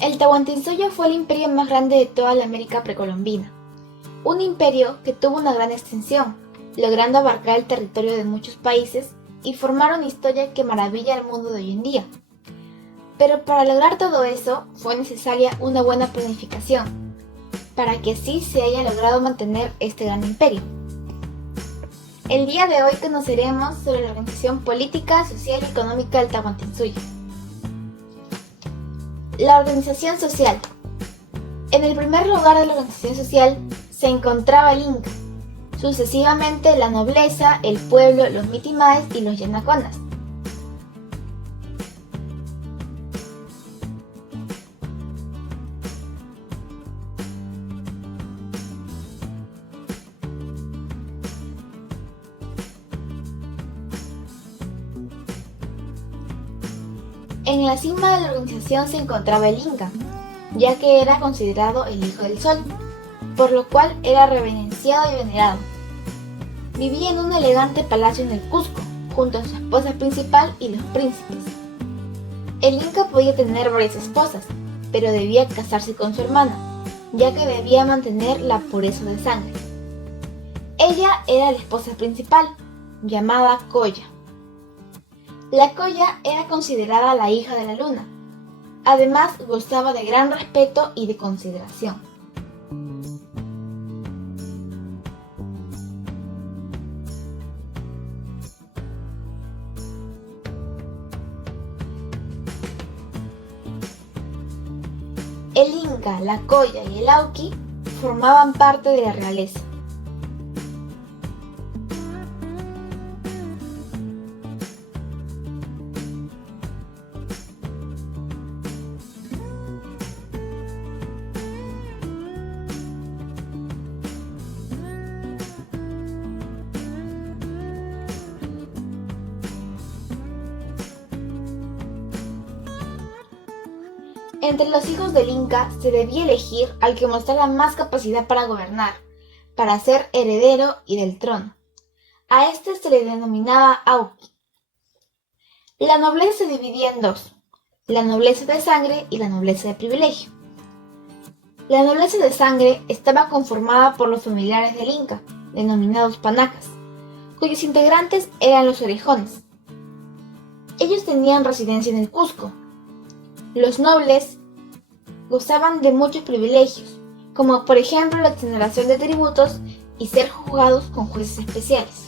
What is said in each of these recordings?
El Tahuantinsuyo fue el imperio más grande de toda la América precolombina. Un imperio que tuvo una gran extensión, logrando abarcar el territorio de muchos países y formar una historia que maravilla al mundo de hoy en día. Pero para lograr todo eso fue necesaria una buena planificación, para que así se haya logrado mantener este gran imperio. El día de hoy conoceremos sobre la organización política, social y económica del Tahuantinsuyo. La organización social. En el primer lugar de la organización social se encontraba el Inca, sucesivamente la nobleza, el pueblo, los mitimaes y los yanaconas. En la cima de la organización se encontraba el Inca, ya que era considerado el hijo del sol, por lo cual era reverenciado y venerado. Vivía en un elegante palacio en el Cusco, junto a su esposa principal y los príncipes. El Inca podía tener varias esposas, pero debía casarse con su hermana, ya que debía mantener la pureza de sangre. Ella era la esposa principal, llamada Colla. La Colla era considerada la hija de la luna. Además, gozaba de gran respeto y de consideración. El Inca, la Colla y el Auqui formaban parte de la realeza. Entre los hijos del Inca se debía elegir al que mostrara más capacidad para gobernar, para ser heredero y del trono. A este se le denominaba Auqui. La nobleza se dividía en dos, la nobleza de sangre y la nobleza de privilegio. La nobleza de sangre estaba conformada por los familiares del Inca, denominados panacas, cuyos integrantes eran los orejones. Ellos tenían residencia en el Cusco. Los nobles gozaban de muchos privilegios, como por ejemplo la exoneración de tributos y ser juzgados con jueces especiales.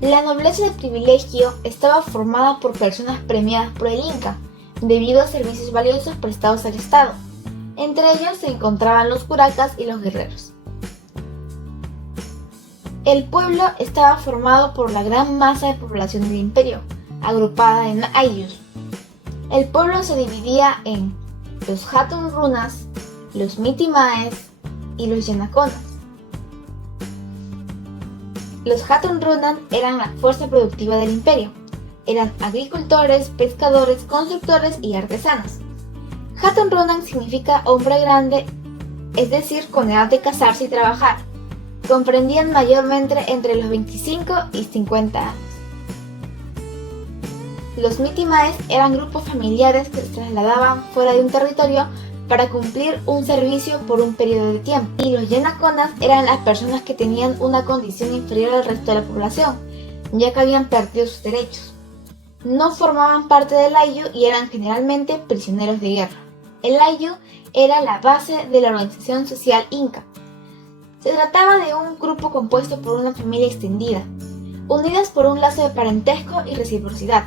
La nobleza de privilegio estaba formada por personas premiadas por el Inca, debido a servicios valiosos prestados al Estado. Entre ellos se encontraban los curacas y los guerreros. El pueblo estaba formado por la gran masa de población del imperio, agrupada en ayllus. El pueblo se dividía en los Hatun Runas, los Mitimaes y los Yanaconas. Los Hatun Runan eran la fuerza productiva del imperio. Eran agricultores, pescadores, constructores y artesanos. Hatun Runan significa hombre grande, es decir, con edad de casarse y trabajar. Comprendían mayormente entre los 25 y 50 años. Los mitimaes eran grupos familiares que se trasladaban fuera de un territorio para cumplir un servicio por un periodo de tiempo. Y los yanaconas eran las personas que tenían una condición inferior al resto de la población, ya que habían perdido sus derechos. No formaban parte del ayllu y eran generalmente prisioneros de guerra. El ayllu era la base de la organización social inca. Se trataba de un grupo compuesto por una familia extendida, unidas por un lazo de parentesco y reciprocidad.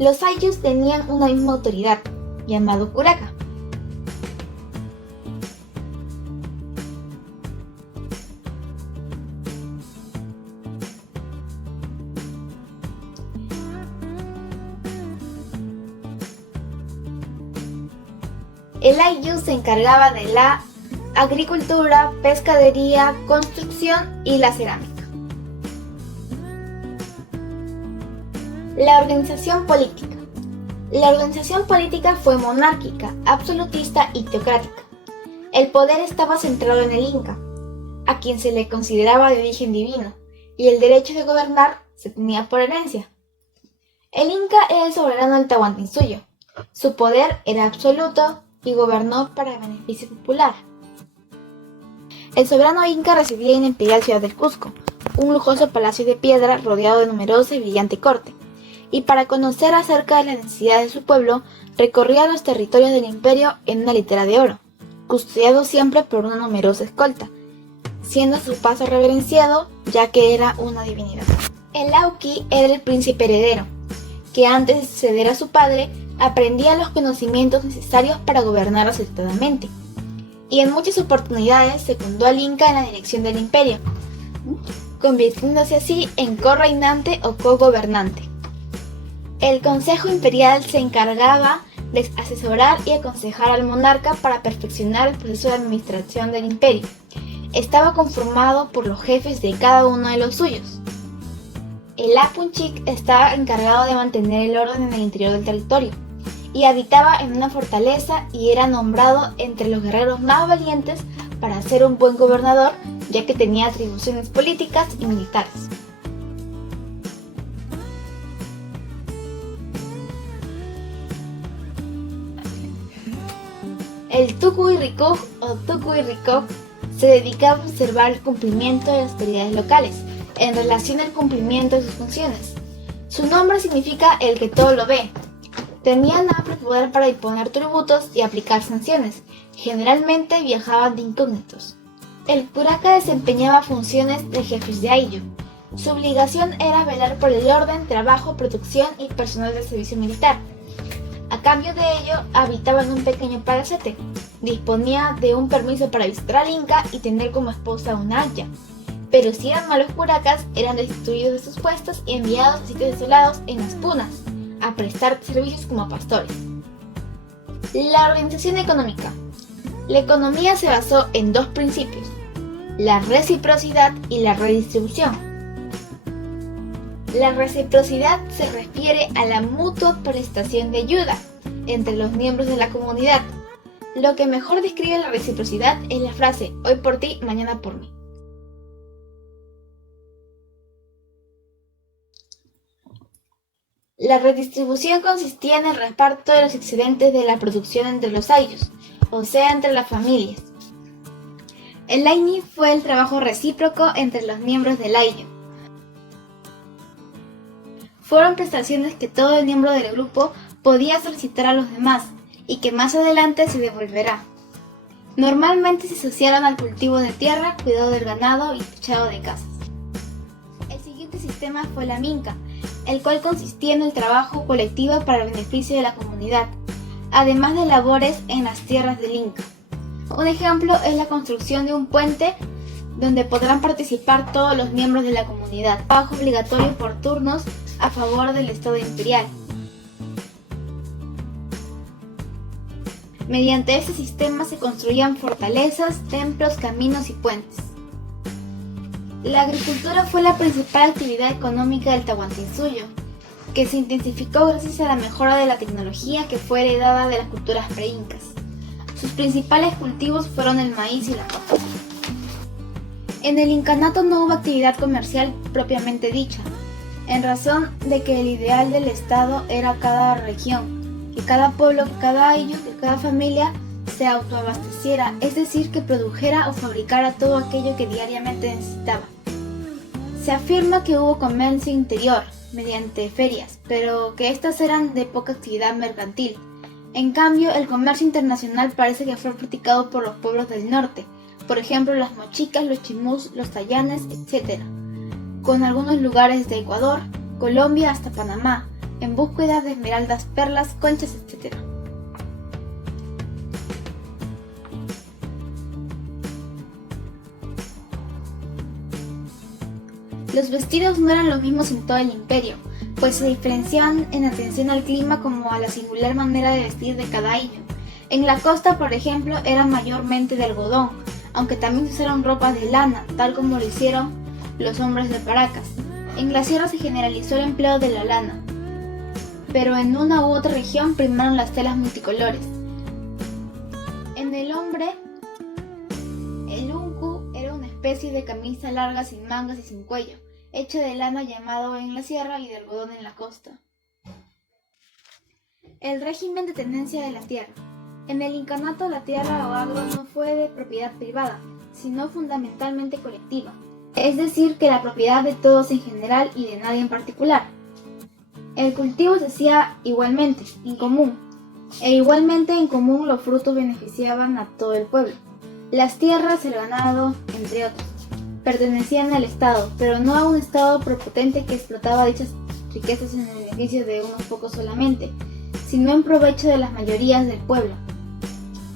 Los ayllus tenían una misma autoridad, llamado curaca. El ayllu se encargaba de la agricultura, pescadería, construcción y la cerámica. La organización política. La organización política fue monárquica, absolutista y teocrática. El poder estaba centrado en el Inca, a quien se le consideraba de origen divino, y el derecho de gobernar se tenía por herencia. El Inca era el soberano del Tahuantinsuyo. Su poder era absoluto, y gobernó para el beneficio popular. El soberano inca residía en la imperial ciudad del Cusco, un lujoso palacio de piedra rodeado de numerosa y brillante corte, y para conocer acerca de las necesidades de su pueblo, recorría los territorios del imperio en una litera de oro, custodiado siempre por una numerosa escolta, siendo su paso reverenciado ya que era una divinidad. El Lauqui era el príncipe heredero, que antes de suceder a su padre, aprendía los conocimientos necesarios para gobernar acertadamente, y en muchas oportunidades secundó al Inca en la dirección del imperio, convirtiéndose así en co-reinante o co-gobernante. El Consejo Imperial se encargaba de asesorar y aconsejar al monarca para perfeccionar el proceso de administración del imperio. Estaba conformado por los jefes de cada uno de los suyos. El Apunchik estaba encargado de mantener el orden en el interior del territorio, y habitaba en una fortaleza y era nombrado entre los guerreros más valientes para ser un buen gobernador, ya que tenía atribuciones políticas y militares. El Tukuyrikuj o Tukuyrikuq se dedicaba a observar el cumplimiento de las autoridades locales en relación al cumplimiento de sus funciones. Su nombre significa el que todo lo ve. Tenían amplio poder para imponer tributos y aplicar sanciones. Generalmente viajaban de incógnitos. El curaca desempeñaba funciones de jefes de ayllu. Su obligación era velar por el orden, trabajo, producción y personal de servicio militar. A cambio de ello, habitaba en un pequeño palacete. Disponía de un permiso para visitar al Inca y tener como esposa una haya. Pero si eran malos curacas, eran destituidos de sus puestos y enviados a sitios desolados en las punas, a prestar servicios como pastores. La organización económica. La economía se basó en dos principios: la reciprocidad y la redistribución. La reciprocidad se refiere a la mutua prestación de ayuda entre los miembros de la comunidad. Lo que mejor describe la reciprocidad es la frase "hoy por ti, mañana por mí". La redistribución consistía en el reparto de los excedentes de la producción entre los ayllus, o sea, entre las familias. El Aini fue el trabajo recíproco entre los miembros del ayllu. Fueron prestaciones que todo el miembro del grupo podía solicitar a los demás y que más adelante se devolverá. Normalmente se asociaron al cultivo de tierra, cuidado del ganado y techado de casas. El siguiente sistema fue la minca, el cual consistía en el trabajo colectivo para el beneficio de la comunidad, además de labores en las tierras del Inca. Un ejemplo es la construcción de un puente donde podrán participar todos los miembros de la comunidad, trabajo obligatorio por turnos a favor del Estado imperial. Mediante este sistema se construían fortalezas, templos, caminos y puentes. La agricultura fue la principal actividad económica del Tahuantinsuyo, que se intensificó gracias a la mejora de la tecnología que fue heredada de las culturas pre-incas. Sus principales cultivos fueron el maíz y la papa. En el incanato no hubo actividad comercial propiamente dicha, en razón de que el ideal del Estado era cada región, que cada pueblo, que cada ayllu, que cada familia se autoabasteciera, es decir, que produjera o fabricara todo aquello que diariamente necesitaba. Se afirma que hubo comercio interior, mediante ferias, pero que estas eran de poca actividad mercantil. En cambio, el comercio internacional parece que fue practicado por los pueblos del norte, por ejemplo los mochicas, los chimús, los tayanes, etc., con algunos lugares de Ecuador, Colombia hasta Panamá, en búsqueda de esmeraldas, perlas, conchas, etc. Los vestidos no eran los mismos en todo el imperio, pues se diferenciaban en atención al clima como a la singular manera de vestir de cada ayllu. En la costa, por ejemplo, eran mayormente de algodón, aunque también se usaron ropas de lana, tal como lo hicieron los hombres de Paracas. En la sierra se generalizó el empleo de la lana, pero en una u otra región primaron las telas multicolores. En el hombre, el unku era una especie de camisa larga sin mangas y sin cuello, hecha de lana llamado en la sierra y de algodón en la costa. El régimen de tenencia de la tierra. En el incanato la tierra o agro no fue de propiedad privada, sino fundamentalmente colectiva, es decir, que la propiedad de todos en general y de nadie en particular. El cultivo se hacía igualmente, en común, e igualmente en común los frutos beneficiaban a todo el pueblo. Las tierras, el ganado, entre otros, pertenecían al Estado, pero no a un Estado prepotente que explotaba dichas riquezas en el beneficio de unos pocos solamente, sino en provecho de las mayorías del pueblo.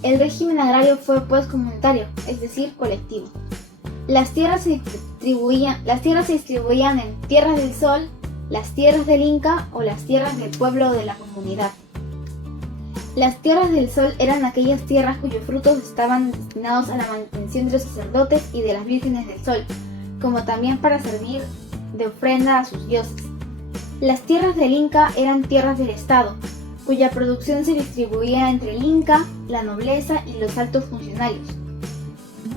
El régimen agrario fue pues comunitario, es decir, colectivo. Las tierras se distribuían en tierras del sol, las tierras del Inca o las tierras del pueblo o de la comunidad. Las tierras del sol eran aquellas tierras cuyos frutos estaban destinados a la manutención de los sacerdotes y de las vírgenes del sol, como también para servir de ofrenda a sus dioses. Las tierras del Inca eran tierras del Estado, cuya producción se distribuía entre el Inca, la nobleza y los altos funcionarios.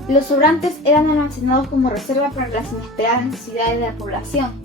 Los sobrantes eran almacenados como reserva para las inesperadas necesidades de la población.